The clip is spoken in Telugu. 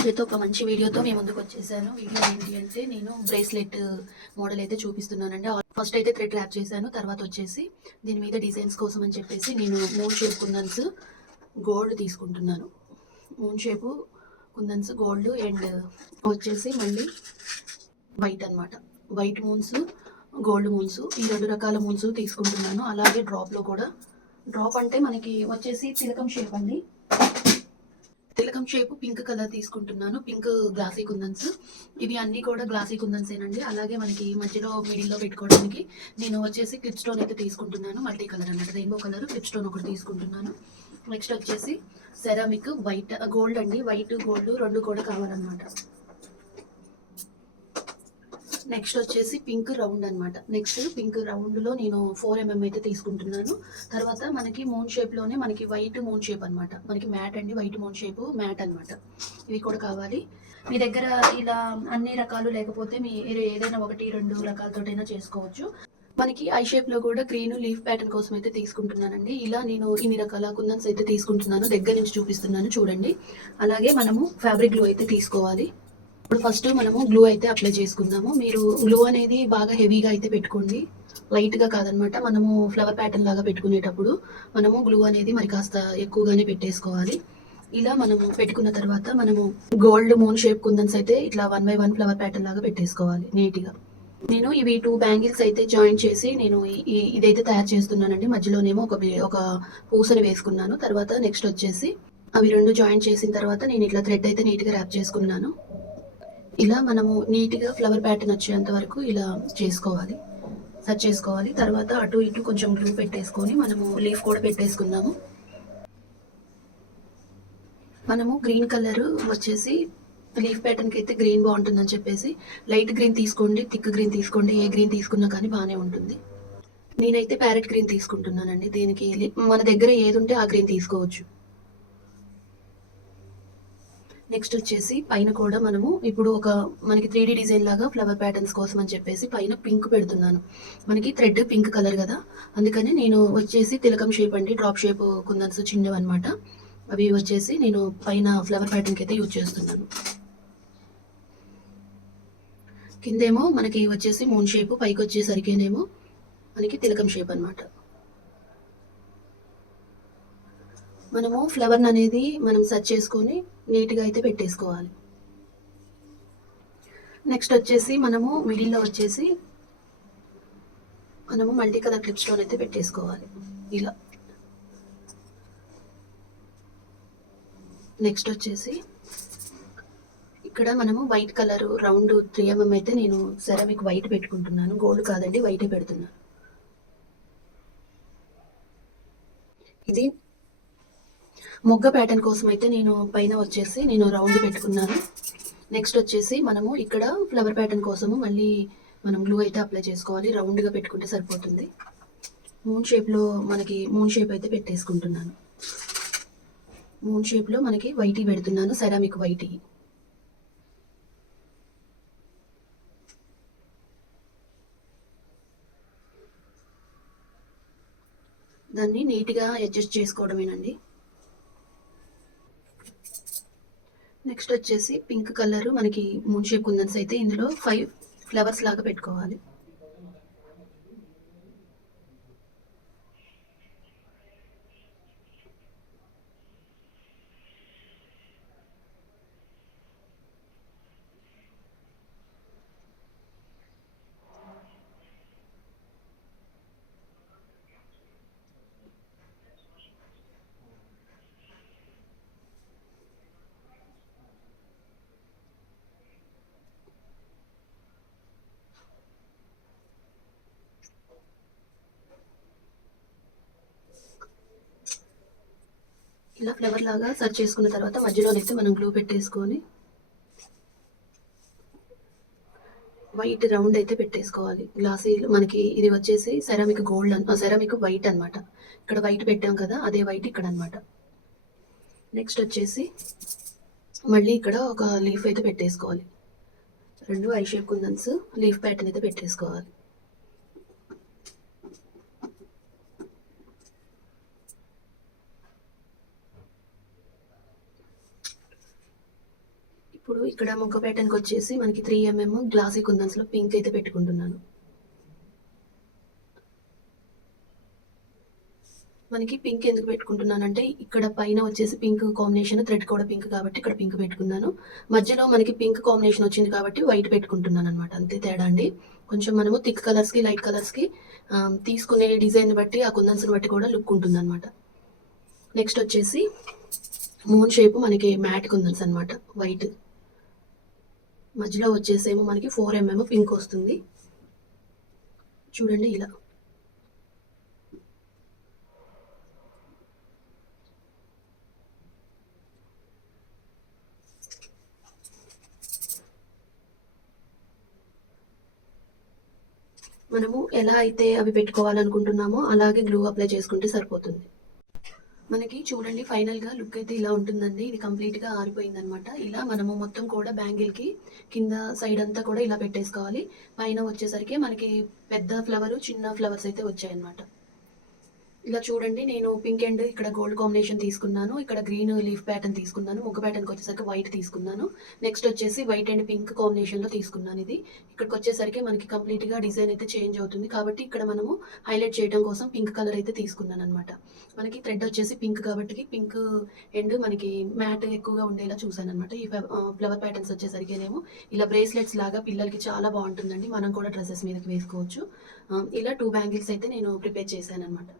ఈరోజైతే ఒక మంచి వీడియోతో మీ ముందుకు వచ్చేసాను. వీడియో ఏంటి అంటే నేను బ్రేస్లెట్ మోడల్ అయితే చూపిస్తున్నానండి. ఫస్ట్ అయితే థ్రెడ్ ర్యాప్ చేశాను. తర్వాత వచ్చేసి దీని మీద డిజైన్స్ కోసం అని చెప్పేసి నేను మూన్ షేప్ కుందన్స్ గోల్డ్ తీసుకుంటున్నాను. Moon shape kundans gold and వచ్చేసి మళ్ళీ వైట్ అనమాట. వైట్ మూన్స్, గోల్డ్ మూన్స్, ఈ 2 రకాల మూన్స్ తీసుకుంటున్నాను. అలాగే డ్రాప్లో కూడా, డ్రాప్ అంటే మనకి వచ్చేసి తిలకం షేప్ అండి. తిలకం షేప్ పింక్ కలర్ తీసుకుంటున్నాను. పింక్ గ్లాసీ కుందన్స్. ఇవి అన్నీ కూడా గ్లాసీ కుందన్సేనండి. అలాగే మనకి మధ్యలో మిడిల్లో పెట్టుకోవడానికి నేను వచ్చేసి క్లిప్ స్టోన్ అయితే తీసుకుంటున్నాను. మల్టీ కలర్ అన్నమాట, రెయిన్బో కలర్ క్లిప్ స్టోన్ ఒకటి తీసుకుంటున్నాను. నెక్స్ట్ వచ్చేసి సెరామిక్ వైట్ గోల్డ్ అండి. వైట్ గోల్డ్ 2 కూడా కావాలన్నమాట. నెక్స్ట్ వచ్చేసి పింక్ రౌండ్ అనమాట. నెక్స్ట్ పింక్ రౌండ్లో నేను 4mm అయితే తీసుకుంటున్నాను. తర్వాత మనకి మూన్ షేప్లోనే మనకి వైట్ మూన్ షేప్ అనమాట. మనకి మ్యాట్ అండి, వైట్ మూన్ షేప్ మ్యాట్ అనమాట. ఇవి కూడా కావాలి. మీ దగ్గర ఇలా అన్ని రకాలు లేకపోతే మీరు ఏదైనా 1-2 రకాలతోటైనా చేసుకోవచ్చు. మనకి ఐ షేప్లో కూడా గ్రీన్ లీఫ్ ప్యాటర్న్ కోసం అయితే తీసుకుంటున్నానండి. ఇలా నేను ఇన్ని రకాల కుందన్స్ అయితే తీసుకుంటున్నాను. దగ్గర నుంచి చూపిస్తున్నాను చూడండి. అలాగే మనము ఫ్యాబ్రిక్ గ్లూ అయితే తీసుకోవాలి. ఇప్పుడు ఫస్ట్ మనము గ్లూ అయితే అప్లై చేసుకుందాము. మీరు గ్లూ అనేది బాగా హెవీగా అయితే పెట్టుకోండి, లైట్గా కాదనమాట. మనము ఫ్లవర్ ప్యాటర్న్ లాగా పెట్టుకునేటప్పుడు మనము గ్లూ అనేది మరి కాస్త ఎక్కువగానే పెట్టేసుకోవాలి. ఇలా మనము పెట్టుకున్న తర్వాత మనము గోల్డ్ మూన్ షేప్ కుందన్స్ అయితే ఇట్లా 1 by 1 ఫ్లవర్ ప్యాటర్న్ లాగా పెట్టేసుకోవాలి నీట్గా. నేను ఇవి 2 బ్యాంగిల్స్ అయితే జాయిన్ చేసి నేను ఇదైతే తయారు చేస్తున్నానండి. మధ్యలోనేమో ఒక పూసని వేసుకున్నాను. తర్వాత నెక్స్ట్ వచ్చేసి అవి 2 జాయిన్ చేసిన తర్వాత నేను ఇట్లా థ్రెడ్ అయితే నీట్గా ర్యాప్ చేసుకున్నాను. ఇలా మనము నీట్గా ఫ్లవర్ ప్యాటర్న్ వచ్చేంత వరకు ఇలా చేసుకోవాలి, సెట్ చేసుకోవాలి. తర్వాత అటు ఇటు కొంచెం గ్లూ పెట్టేసుకొని మనము లీఫ్ కూడా పెట్టేసుకుందాము. మనము గ్రీన్ కలర్ వచ్చేసి లీఫ్ ప్యాటర్న్కి అయితే గ్రీన్ బాగుంటుందని చెప్పేసి లైట్ గ్రీన్ తీసుకోండి, థిక్ గ్రీన్ తీసుకోండి, ఏ గ్రీన్ తీసుకున్నా కానీ బాగానే ఉంటుంది. నేనైతే ప్యారెట్ గ్రీన్ తీసుకుంటున్నానండి. దీనికి మన దగ్గర ఏది ఉంటే ఆ గ్రీన్ తీసుకోవచ్చు. నెక్స్ట్ వచ్చేసి పైన కూడా మనము ఇప్పుడు మనకి 3D డిజైన్ లాగా ఫ్లవర్ ప్యాటర్న్స్ కోసం అని చెప్పేసి పైన పింక్ పెడుతున్నాను. మనకి థ్రెడ్ పింక్ కలర్ కదా, అందుకని నేను వచ్చేసి తిలకం షేప్ అండి, డ్రాప్ షేప్ కుందన్స్ చిన్నవి అనమాట. అవి వచ్చేసి నేను పైన ఫ్లవర్ ప్యాటర్న్కి అయితే యూజ్ చేస్తున్నాను. కిందేమో మనకి వచ్చేసి మూన్ షేప్, పైకి వచ్చేసరికేనేమో మనకి తిలకం షేప్ అనమాట. మనము ఫ్లవర్ అనేది మనం సెట్ చేసుకొని నీట్గా అయితే పెట్టేసుకోవాలి. నెక్స్ట్ వచ్చేసి మనము మిడిల్లో వచ్చేసి మనము మల్టీ కలర్ క్లిప్ స్టోన్ అయితే పెట్టేసుకోవాలి ఇలా. నెక్స్ట్ వచ్చేసి ఇక్కడ మనము వైట్ కలర్ రౌండ్ 3mm అయితే నేను సెరామిక్ వైట్ పెట్టుకుంటున్నాను. గోల్డ్ కాదండి, వైటే పెడుతున్నాను. ఇది మొగ్గ ప్యాటర్న్ కోసం అయితే నేను పైన వచ్చేసి నేను రౌండ్ పెట్టుకున్నాను. నెక్స్ట్ వచ్చేసి మనము ఇక్కడ ఫ్లవర్ ప్యాటర్న్ కోసము మళ్ళీ మనం గ్లూ అయితే అప్లై చేసుకోవాలి. రౌండ్గా పెట్టుకుంటే సరిపోతుంది. మూన్ షేప్లో మనకి మూన్ షేప్ అయితే పెట్టేసుకుంటున్నాను. మూన్ షేప్లో మనకి వైటీ పెడుతున్నాను, సెరామిక్ వైటీ. దాన్ని నీట్గా అడ్జస్ట్ చేసుకోవడమేనండి. నెక్స్ట్ వచ్చేసి పింక్ కలర్ మనకి మూన్ షేప్ కుందన్స్ అయితే ఇందులో 5 ఫ్లవర్స్ లాగా పెట్టుకోవాలి. ఇలా ఫ్లవర్ లాగా సెట్ చేసుకున్న తర్వాత మధ్యలోనైతే మనం గ్లూ పెట్టేసుకొని వైట్ రౌండ్ అయితే పెట్టేసుకోవాలి. గ్లాసీ మనకి ఇది వచ్చేసి సెరామిక్ గోల్డ్ సెరామిక్ వైట్ అనమాట. ఇక్కడ వైట్ పెట్టాం కదా, అదే వైట్ ఇక్కడ అనమాట. నెక్స్ట్ వచ్చేసి మళ్ళీ ఇక్కడ ఒక లీఫ్ అయితే పెట్టేసుకోవాలి. 2 I shape kundans leaf pattern అయితే పెట్టేసుకోవాలి. ఇప్పుడు ఇక్కడ మొగ్గ ప్యాటర్న్కి వచ్చేసి మనకి 3 గ్లాసీ కుందన్స్లో పింక్ అయితే పెట్టుకుంటున్నాను. మనకి పింక్ ఎందుకు పెట్టుకుంటున్నానంటే ఇక్కడ పైన వచ్చేసి పింక్ కాంబినేషన్, థ్రెడ్ కూడా పింక్ కాబట్టి ఇక్కడ పింక్ పెట్టుకున్నాను. మధ్యలో మనకి పింక్ కాంబినేషన్ వచ్చింది కాబట్టి వైట్ పెట్టుకుంటున్నాను అనమాట. అంతే తేడా అండి. కొంచెం మనము థిక్ కలర్స్కి లైట్ కలర్స్కి తీసుకునే డిజైన్ బట్టి ఆ కుందన్స్ని బట్టి కూడా లుక్ ఉంటుందన్నమాట. నెక్స్ట్ వచ్చేసి మూన్ షేప్ మనకి మ్యాట్ కుందన్స్ అనమాట. వైట్ మధ్యలో వచ్చేసేమో మనకి 4 పింక్ వస్తుంది. చూడండి ఇలా. మనము ఎలా అయితే అవి పెట్టుకోవాలనుకుంటున్నామో అలాగే గ్లూ అప్లై చేసుకుంటే సరిపోతుంది. మనకి చూడండి ఫైనల్గా లుక్ అయితే ఇలా ఉంటుందండి. ఇది కంప్లీట్గా ఆరిపోయిందనమాట. ఇలా మనము మొత్తం కూడా బ్యాంగిల్కి కింద సైడ్ అంతా కూడా ఇలా పెట్టేసుకోవాలి. పైన వచ్చేసరికి మనకి పెద్ద ఫ్లవరు చిన్న ఫ్లవర్స్ అయితే వచ్చాయన్నమాట. ఇలా చూడండి, నేను పింక్ అండ్ ఇక్కడ గోల్డ్ కాంబినేషన్ తీసుకున్నాను. ఇక్కడ గ్రీన్ లీఫ్ ప్యాటర్న్ తీసుకున్నాను. ముగ్గు ప్యాటర్న్కి వచ్చేసరికి వైట్ తీసుకున్నాను. నెక్స్ట్ వచ్చేసి వైట్ అండ్ పింక్ కాంబినేషన్లో తీసుకున్నాను. ఇది ఇక్కడికి వచ్చేసరికి మనకి కంప్లీట్గా డిజైన్ అయితే చేంజ్ అవుతుంది కాబట్టి ఇక్కడ మనము హైలైట్ చేయడం కోసం పింక్ కలర్ అయితే తీసుకున్నాను అనమాట. మనకి థ్రెడ్ వచ్చేసి పింక్ కాబట్టి పింక్ అండ్ మనకి మ్యాట్ ఎక్కువగా ఉండేలా చూసాను అనమాట. ఈ ఫ్లవర్ ప్యాటర్న్స్ వచ్చేసరికి ఏమో ఇలా బ్రేస్లెట్స్ లాగా పిల్లలకి చాలా బాగుంటుందండి. మనం కూడా డ్రెస్సెస్ మీదకి వేసుకోవచ్చు. ఇలా 2 బ్యాంగిల్స్ అయితే నేను ప్రిపేర్ చేశాను అనమాట.